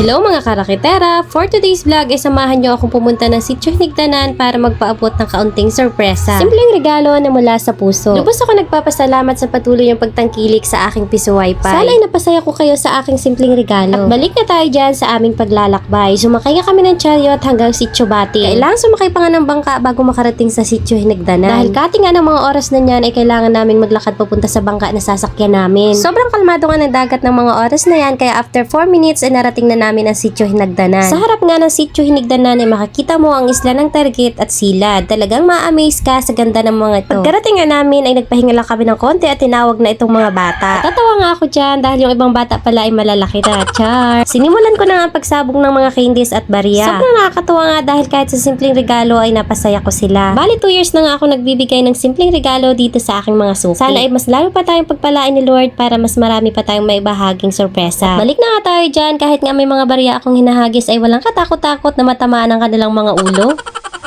Hello mga karakitera! For today's vlog ay samahan nyo akong pumunta ng Sitio Hinigdanan para magpaabot ng kaunting sorpresa. Simpleng regalo na mula sa puso. Lubos ako nagpapasalamat sa patuloy yung pagtangkilik sa aking piso wifi. Sana ay napasaya ko kayo sa aking simpleng regalo. At balik na tayo dyan sa aming paglalakbay. Sumakay nga kami ng chariot hanggang Sitio Bati. Kailangan sumakay pa nga ng bangka bago makarating sa Sitio Hinigdanan. Dahil kati nga ng mga oras na yan ay kailangan namin maglakad papunta sa bangka na sasakyan namin. Sobrang kalmado nga ng dagat ng mga oras na yan kaya after 4 minutes ay narating na namin ang Sitio Hinigdanan. Sa harap nga ng Sitio Hinigdanan ay makikita mo ang isla ng Target at Silad. Talagang ma-amaze ka sa ganda ng mga ito. Pagkarating nga namin ay nagpahinga lang kami ng konti at tinawag na itong mga bata. Tatawa nga ako dyan dahil yung ibang bata pala ay malalaki na. Char! Sinimulan ko na nga pagsabog ng mga candies at barya. Sobrang nakakatuwa nga dahil kahit sa simpleng regalo ay napasaya ko sila. Bali 2 years na nga ako nagbibigay ng simpleng regalo dito sa aking mga suki. Sana ay mas lalo pa tayong pagpalain ni Lord para mas marami pa tayong maibahaging sorpresa. Balik na nga tayo dyan kahit nga may mga barya akong hinahagis ay walang katakot-takot na matamaan ang kanilang mga ulo.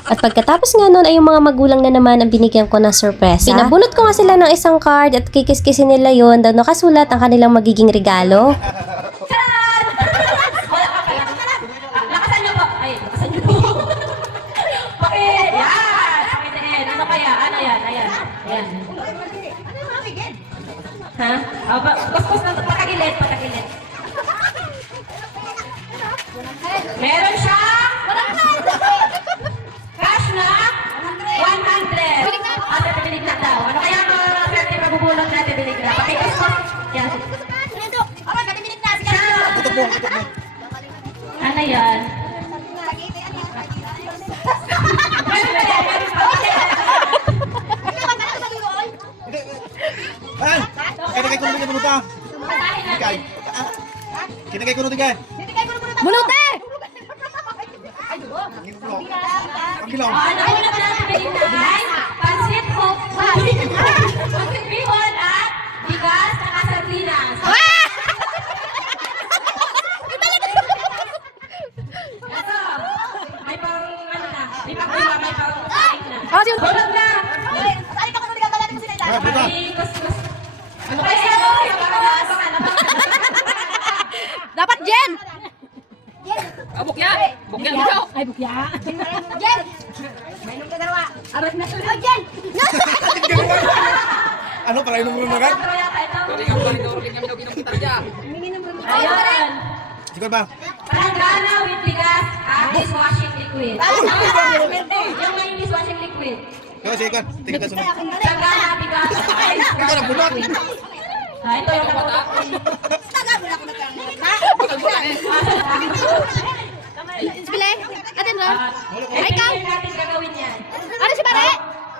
At pagkatapos nga nun ay yung mga magulang na naman ang binigyan ko ng sorpresa. Pinabunot ko nga sila ng isang card at kikiskisin nila yun daw nakasulat ang kanilang magiging regalo. Lakasan niyo po. Ay, lakasan niyo po. Bakit? Yan. Pakitiin. Ano kaya? Ano yan? Ayan. Ayan. Ha? Bas na patagilid. Patagilid. Meron siya cash na 100. Ate, bilig na daw. Ano kaya mga swerte mabubulot natin? Bilig na. Pakitis mo. Yan. Ano yan? Kinakay ko na bunuta. Kinakay ko na tigay. Bunote! Pagkilaw. Ano na ba natin bilinay? Pansit hope. Pansit bihon at bigas at sardinas. Ito. May pang ano na. May pang ulam, may pang kain na. Tulog na. Ay, kuskus. Ano kaya? Dapat Jen! Bukya. Bukya dito. Ay, bukya. Jen! Mainom ka dalawa. Arat na. Oh, Jen! Ano para inom mo na kan? Ayan. Siguro ba? Palanggana with bigas at dishwashing liquid. Yung may dishwashing liquid. Yo, sige kan. Tingnan ka sunod. Palanggana, bigas, at Ikaw na bunot. ito yung kamuta. Sibile! Atin ro? Ay, ikaw! Natin gagawin yan. Ano si Pare?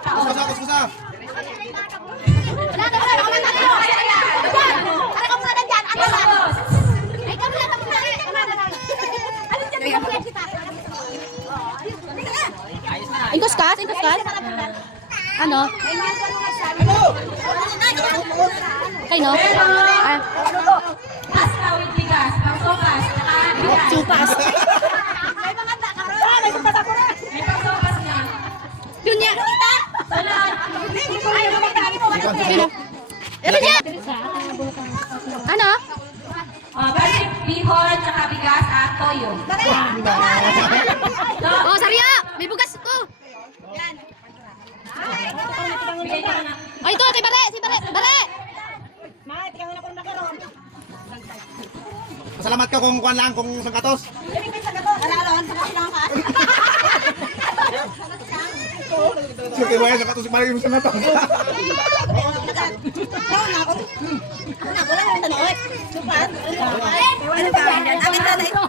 Kuskusa, kuskusa. Wala ka muna! Wala ka muna! Para ka muna nandyan! Ano ba? Ay, ka muna! Ka muna! Ano dyan? Ano dyan? Kita! Ingkos kas? Ano? Kay no? Ah, Pasta with bigas, pangsopas, naka-bigas. supas. May mga takaroon! May mga takaroon! May pangsopas na. Yun niya. Sunod. Ay, lumagdagi mo! Sino? Ano niya? Ano? Basic bihon, tsaka bigas at toyo. Oh, Sarya! May bugas ko. Bigay ka na. Oh, ito, si Bare! Bare! Pasalamat ka kung kuan lang kung sangkatos. Sige, wala sangkatos mali mo sangkatos.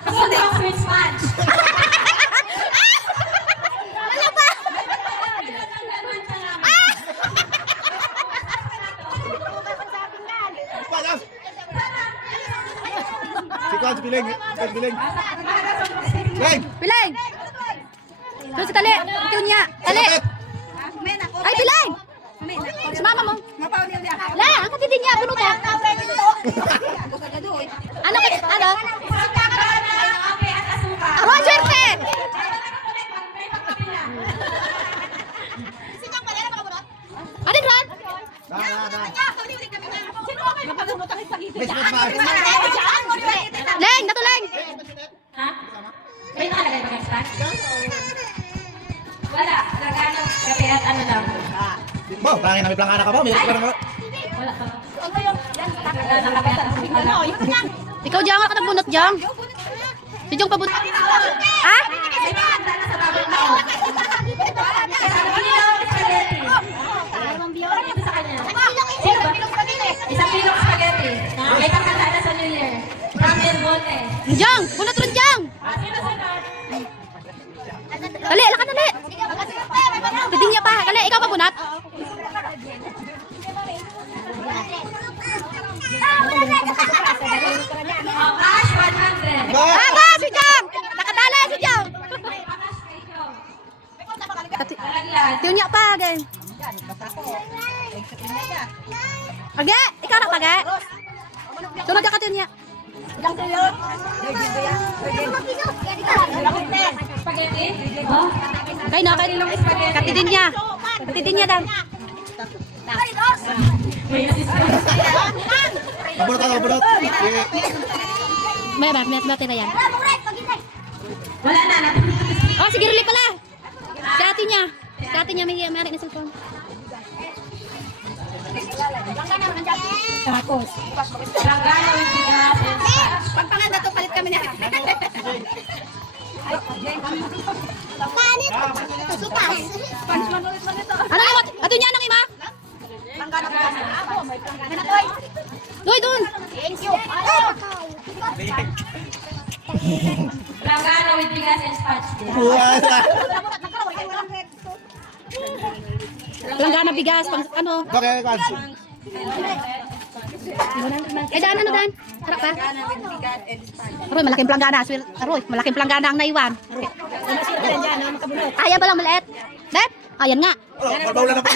Hindi yung sweet sponge. Palas. Sikwan, biling. Biling. Biling. Piling! Doon sa tali! Ito niya! Tali! Ay, piling! Sa mama mo! La! Ang katindi niya! Puno ka! Ano? Ano? Kape at asukal. Aro, swerte! Atin, Ron! Sino ba? Leng! Natuleng! Ba, tangin na may plangana ka ba? May plangana ka. Wala ka. Wala nakabenta. Ikaw, Jang, wala ka nagbunot, Jang. Si Jong pabunot. Ha? Isang kilong spaghetti. May kakanta na sa New Year. Ramen bote. Jang, bunot rin, Jang. Sino sunod? Dali, lakan dali. Pwede niya pa. Dali, ikaw pabunot. Cash 100. Ba? Tama, si Jang. Nakadala si Jang. Kalaglag. Tiyo pa, gan. Age, ikaw na page. Sunod ka tiyo niya. Spaghetti? Oh. Kay na, kay nilang spaghetti. Katidin niya. Katidin niya, Dan. Kabunot ka, kabunot. May ba tira yan. Wala na. Oh, sige Rili pala. Si ate niya. Si ate niya may na cellphone. Langgana with bigas and scotch. Pagpanganda to palit kami na. Ano naman? Ato niya nang ima? Doy, dun. Thank you. Langgana with bigas and scotch. Wala. Langgana bigas, pang ano? Okay, kan. Eh, daan ano, Dan? Harap pa. Aroy, malaking planggana. Aroy, malaking planggana ang naiwan. Ayan ba lang maliit? Bet? Ayan nga. Wala na pa.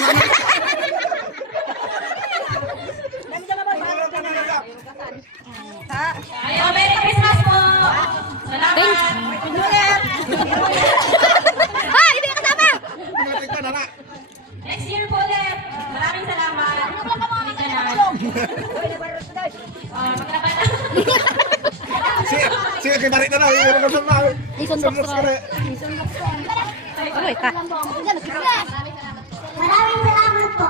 Ayaw, Merry Christmas po! Salamat! Ah, hindi ka kasama! Tumating ka na na. Next year po ulit! Maraming salamat! Hindi ka na. Maglaban na. Si kay Marit na na. Yung mga kasama. Ison box Sunrox ka na. Aroy, ka. Maraming salamat po.